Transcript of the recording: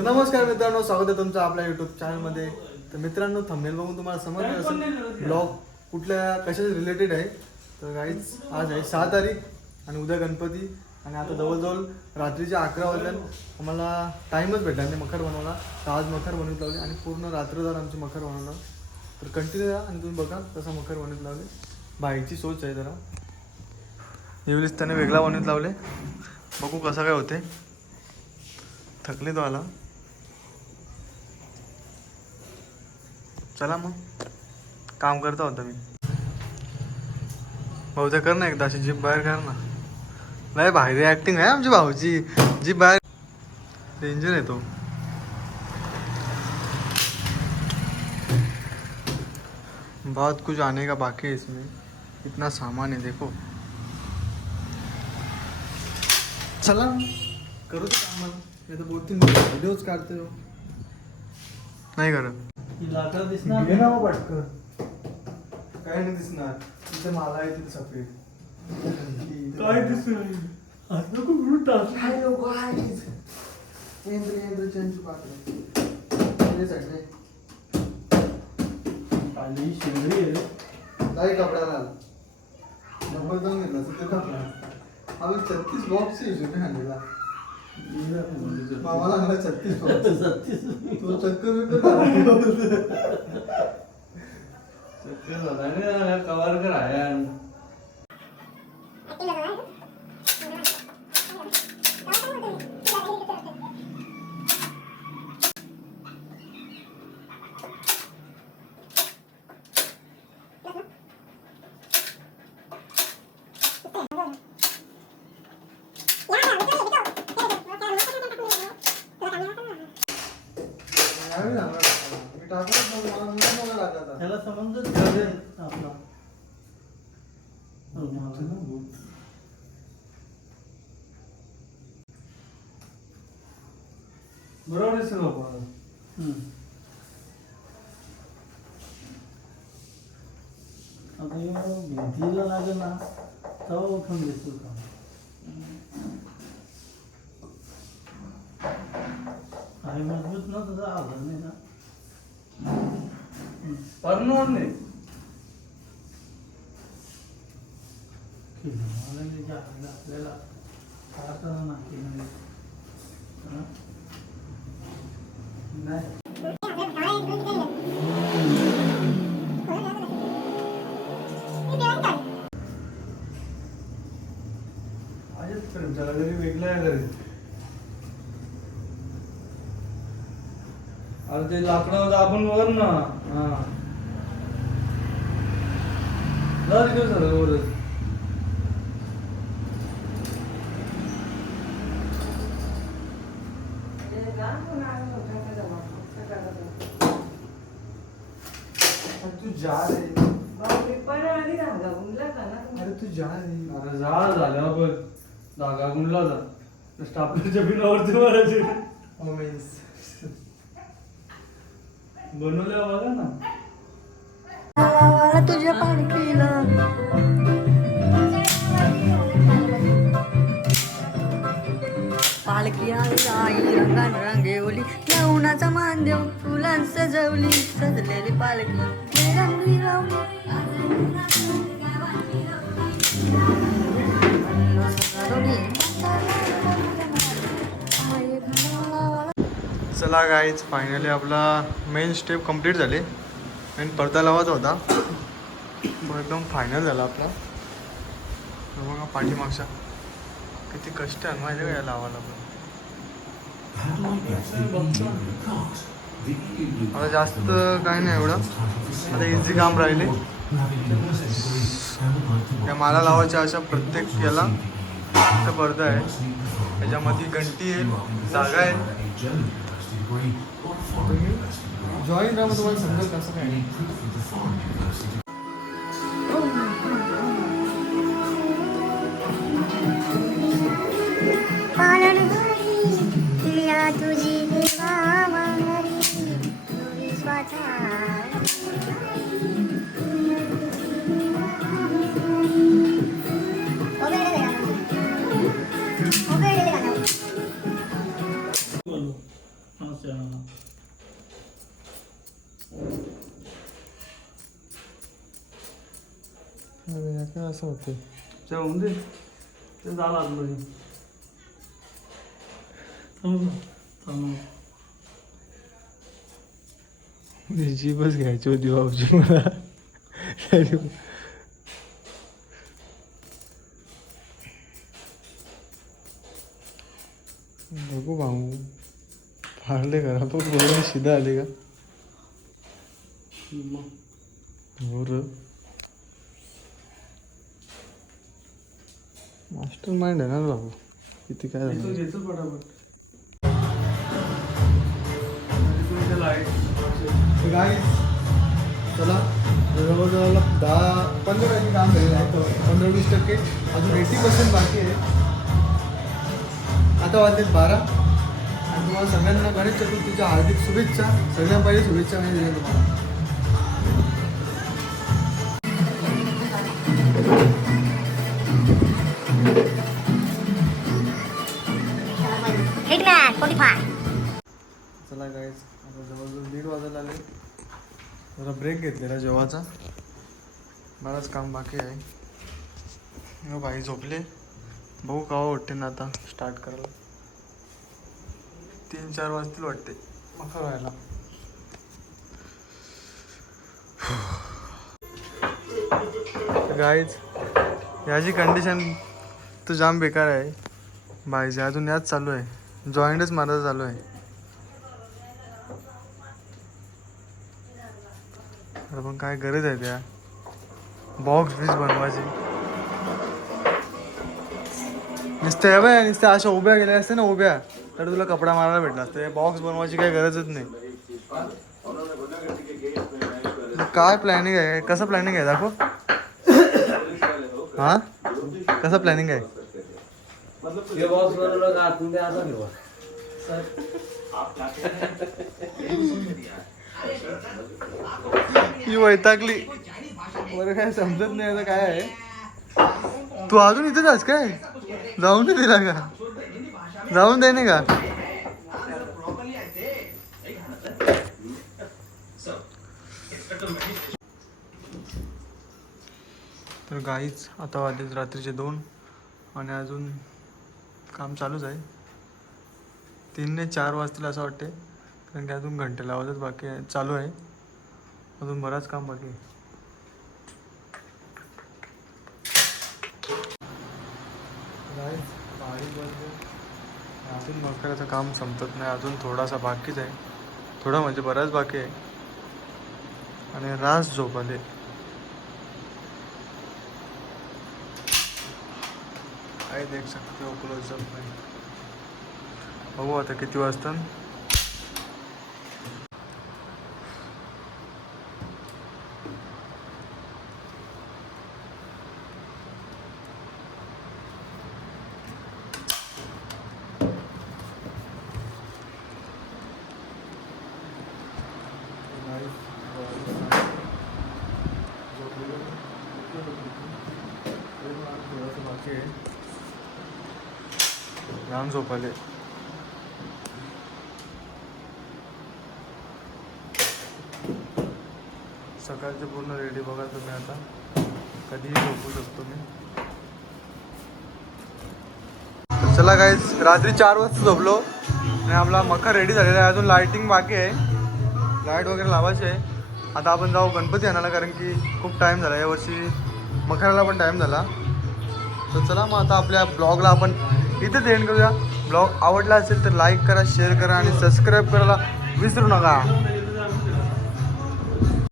तर नमस्कार मित्रांनो स्वागत आहे तुमचं आपल्या युट्यूब चॅनलमध्ये तर मित्रांनो थंबनेल बघून तुम्हाला समजलं असेल ब्लॉग कुठल्या कशाच्या रिलेटेड आहे? तर काहीच आज आहे सहा तारीख आणि उद्या गणपती. आणि आता जवळजवळ रात्रीच्या अकरा वाजल्या आम्हाला टाईमच भेटला नाही मखर बनवला तर आज मखर बनवत लावले आणि पूर्ण रात्रभर आमची मखर बनवलं तर कंटिन्यू राहा आणि तुम्ही बघा तसं मखर बनवत लावले. बाईची सोच आहे जरा. एवढीच त्याने वेगळा बनवत लावले. बघू कसं काय होते. थकले तो आला. चला मग. काम करता होता मी. भाऊ तर कर ना एकदा अशी जीप बाहेर कर ना. नाही भारी ऍक्टिंग आहे आमची भाऊची जीप बाहेर डेंजर आहे तो. बहुत कुछ आने का बाकी है इसमें. इतना सामान है देखो. चला. करू तो काम. नाही तर बोलते व्हिडिओज काढते हो. नाही करत. लाकडं दिसणार घे ना हो पटकन. काय नाही दिसणार. तिथे मला आहे तिथे सफेद. काय दिसणार असं खूप काय लोक आहेत? यंत्र यंत्र चंचू पाकडे हे सगळे खाली शेंगडी आहे. काही कपडा राहिला डबल जाऊन घेतला सध्या कपडा अजून छत्तीस बॉक्स हिशोबी आणलेला मामाला आणला छत्तीस बॉक्स तो चक्कर बिक्कर कवर कर आहे? मी टाकलंच नव्हतं, मला मुलं नव्हतं टाकायचा. त्याला समजत आपला हो. बरोबर आहे सगळं पण. हम्म. आता हे भिंतीला लागेल ना तेव्हा उठून देतो का आहे मजबूत ना तसं आलं नाही ना परणार नाही आपल्याला नाही घरी घरी अरे ते लाकडावर आपण वर ना हा तिकडे सर वरच अरे तू जा रे अरे तू जा रे अरे जा धागा गुंडला जा. स्टापलरच्या बिलावरती मारायचे. बनवल्या बघा ना? मला तुझ्या पालखीला पालखी आई आई रंगान रंगेवली लवणाचा मान देऊन फुलां सजवली. सजलेली पालखी रंगी चला गाईच फायनली आपला मेन स्टेप कंप्लीट झाले. आणि पडदा लावायचा होता. पण एकदम फायनल झाला आपला. बघा पाठीमागचा. किती कष्ट आहे माहिती का या लावायला पण? आता जास्त काय नाही एवढं. आता इझी काम राहिले. या माला लावायच्या अशा प्रत्येक याला इथं पडदा आहे. त्याच्यामध्ये घंटी आहे जागा आहे. जॉईन राहा तुम्हाला समजेल कसं काय पालन करी अरे या काय असं होते जेवून दे ते झालं आतमध्ये थांब थांब जीपच घ्यायची होती बाबूची मला बघू भाऊ फाडले का बघ बरोबर शिदा आले का मग हो र मास्टर माइंड आहे ना बाबू. किती काय झालं? घेतो चला जवळजवळ दहा पंधरा टक्के काम झालेलं आहे पंधरा वीस टक्के. अजून एटी पर्सेंट बाकी आहे. आता वाजलेत बारा. आणि तुम्हाला सगळ्यांना गणेश चतुर्थीच्या हार्दिक शुभेच्छा. सगळ्यांना शुभेच्छा नाही दिल्या तुम्हाला. जरा ब्रेक घेतलेला जेवाचा. बराच काम बाकी आहे. हो बाई झोपले. बघू कावा वाटते ना आता स्टार्ट करायला. तीन चार वाजतील वाटते. मका व्हायला. गाईज याची कंडिशन तर जाम बेकार आहे. बाईचे अजून याच चालू आहे. जॉईंटच मारायचं चालू आहे. अरे पण काय गरज आहे त्या. बॉक्स बीस बनवायची. नुसत्या हे बाय नुसत्या अशा उभ्या गेल्या असते ना उभ्या तर तुला कपडा मारायला भेटला असतं. बॉक्स बनवायची काही गरजच नाही. काय प्लॅनिंग आहे? कसं प्लॅनिंग आहे? दाखव. हा? कसं प्लॅनिंग आहे. ही वैतागली. बरं काय समजत नाही आता काय आहे. तू अजून इथेच आहेस काय? जाऊन दे तिला का? जाऊन दे नाही का? तर गाईच आता वाजलेत रात्रीचे दोन आणि अजून काम चालूच आहे. तीन ने चार वाजतील असं वाटते कारण की अजून घंटे लावायचंच बाकी आहे चालू आहे. अजून बराच काम बाकी आहे. अजून मकराचं काम संपत नाही. अजून थोडासा बाकीच आहे. थोडा म्हणजे बराच बाकी आहे. आणि रास झोपाले. काय देख सकते हो क्लोज नाही बघू आता किती वाजता. छान झोपाले सकाळचे पूर्ण रेडी बघा तुम्ही आता. कधीही झोपू शकतो मी. चला काहीच रात्री चार वाजता झोपलो. आणि आपला मका रेडी झालेला आहे. अजून लाईटिंग बाकी आहे. लाइट वगैरे लावायची आहे. आता आपण जाऊ गणपती आणायला कारण की खूप टाईम झाला. यावर्षी मखराला पण टाईम झाला. तर चला मग आता आपल्या ब्लॉगला आपण इथेच एंड करूया. ब्लॉग आवडला असेल तर लाईक करा शेअर करा आणि सबस्क्राईब करायला विसरू नका.